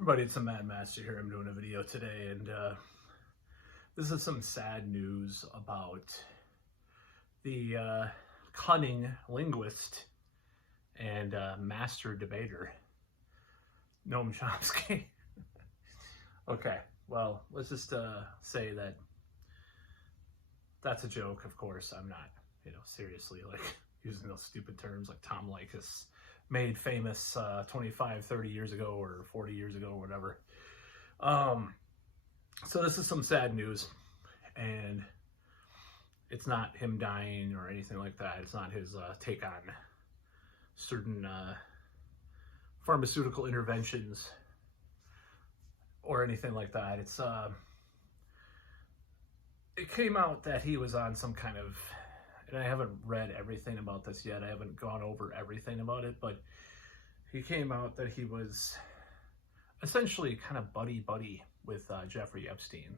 Everybody, it's a Mad Master here. I'm doing a video today, and this is some sad news about the cunning linguist and master debater, Noam Chomsky. Okay, well, let's just say that that's a joke, of course. I'm not, seriously, using those stupid terms like Tom Likas made famous 25, 30 years ago or 40 years ago or whatever. So this is some sad news, and it's not him dying or anything like that. It's not his take on certain pharmaceutical interventions or anything like that. It came out that he was on some kind of, and I haven't read everything about this yet. I haven't gone over everything about it, but he came out that he was essentially kind of buddy-buddy with Jeffrey Epstein.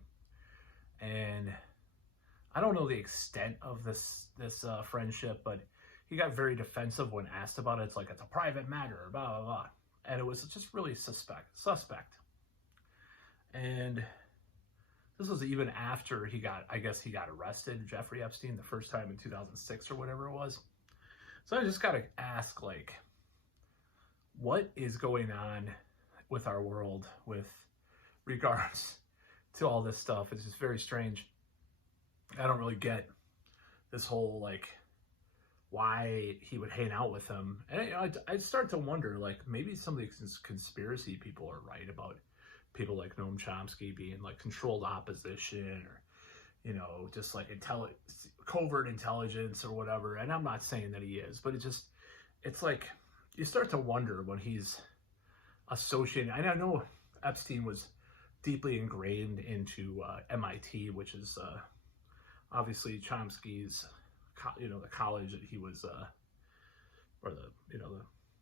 And I don't know the extent of this friendship, but he got very defensive when asked about it. It's like, it's a private matter, blah, blah, blah. And it was just really suspect. And this was even after I guess he got arrested, Jeffrey Epstein, the first time in 2006 or whatever it was. So I just got to ask, what is going on with our world with regards to all this stuff? It's just very strange. I don't really get this whole, why he would hang out with him. And I'd start to wonder, maybe some of these conspiracy people are right about people like Noam Chomsky being controlled opposition, or just covert intelligence or whatever. And I'm not saying that he is, but it's like you start to wonder when he's associated. I know Epstein was deeply ingrained into MIT, which is obviously Chomsky's, the college that he was, or the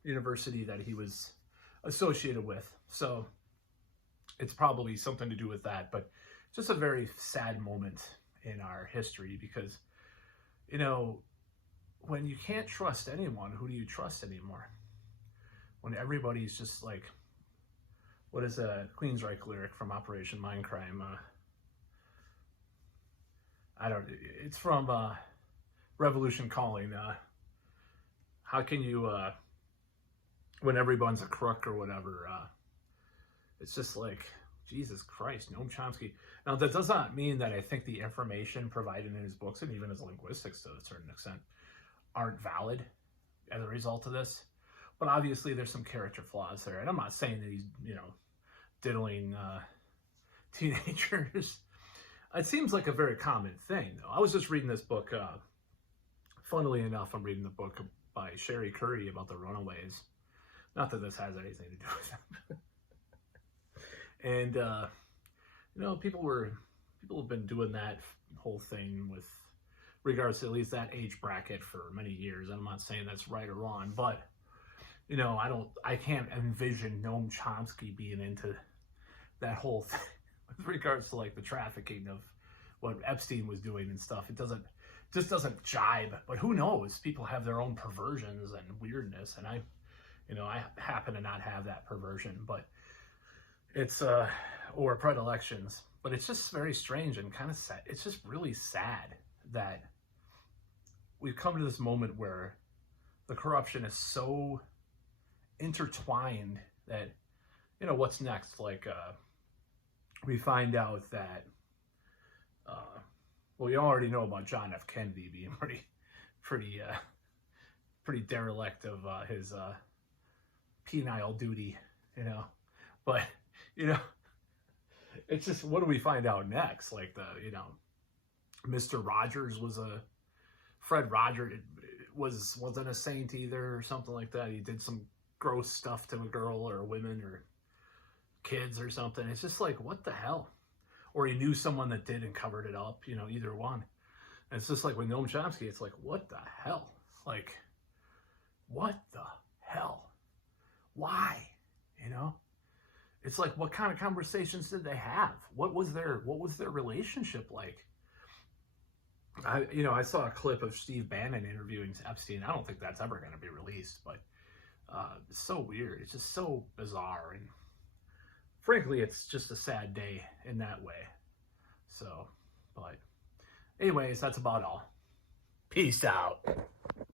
university that he was associated with. So it's probably something to do with that, but just a very sad moment in our history because, when you can't trust anyone, who do you trust anymore? When everybody's just what is a Queensryche lyric from Operation Mindcrime? It's from Revolution Calling. How can you, when everyone's a crook or whatever, it's just Jesus Christ, Noam Chomsky. Now, that does not mean that I think the information provided in his books, and even his linguistics to a certain extent, aren't valid as a result of this. But obviously, there's some character flaws there. And I'm not saying that he's, diddling teenagers. It seems like a very common thing, though. I was just reading this book. Funnily enough, I'm reading the book by Sherry Curry about the Runaways. Not that this has anything to do with them. And, people have been doing that whole thing with regards to at least that age bracket for many years. I'm not saying that's right or wrong, but, I can't envision Noam Chomsky being into that whole thing with regards to the trafficking of what Epstein was doing and stuff. It just doesn't jibe, but who knows? People have their own perversions and weirdness. And I happen to not have that perversion, but it's or predilections, but it's just very strange and kind of sad. It's just really sad that we've come to this moment where the corruption is so intertwined that, what's next? We find out that, well, you already know about John F. Kennedy being pretty derelict of his penile duty, but, it's just, what do we find out next? Mr. Rogers Fred Rogers wasn't a saint either or something like that. He did some gross stuff to a girl or women or kids or something. It's just what the hell? Or he knew someone that did and covered it up, either one. And it's just with Noam Chomsky, it's what the hell? What the hell? Why? It's what kind of conversations did they have? What was their relationship like? I saw a clip of Steve Bannon interviewing Epstein. I don't think that's ever going to be released, but it's so weird. It's just so bizarre. And frankly, it's just a sad day in that way. So, but anyways, that's about all. Peace out.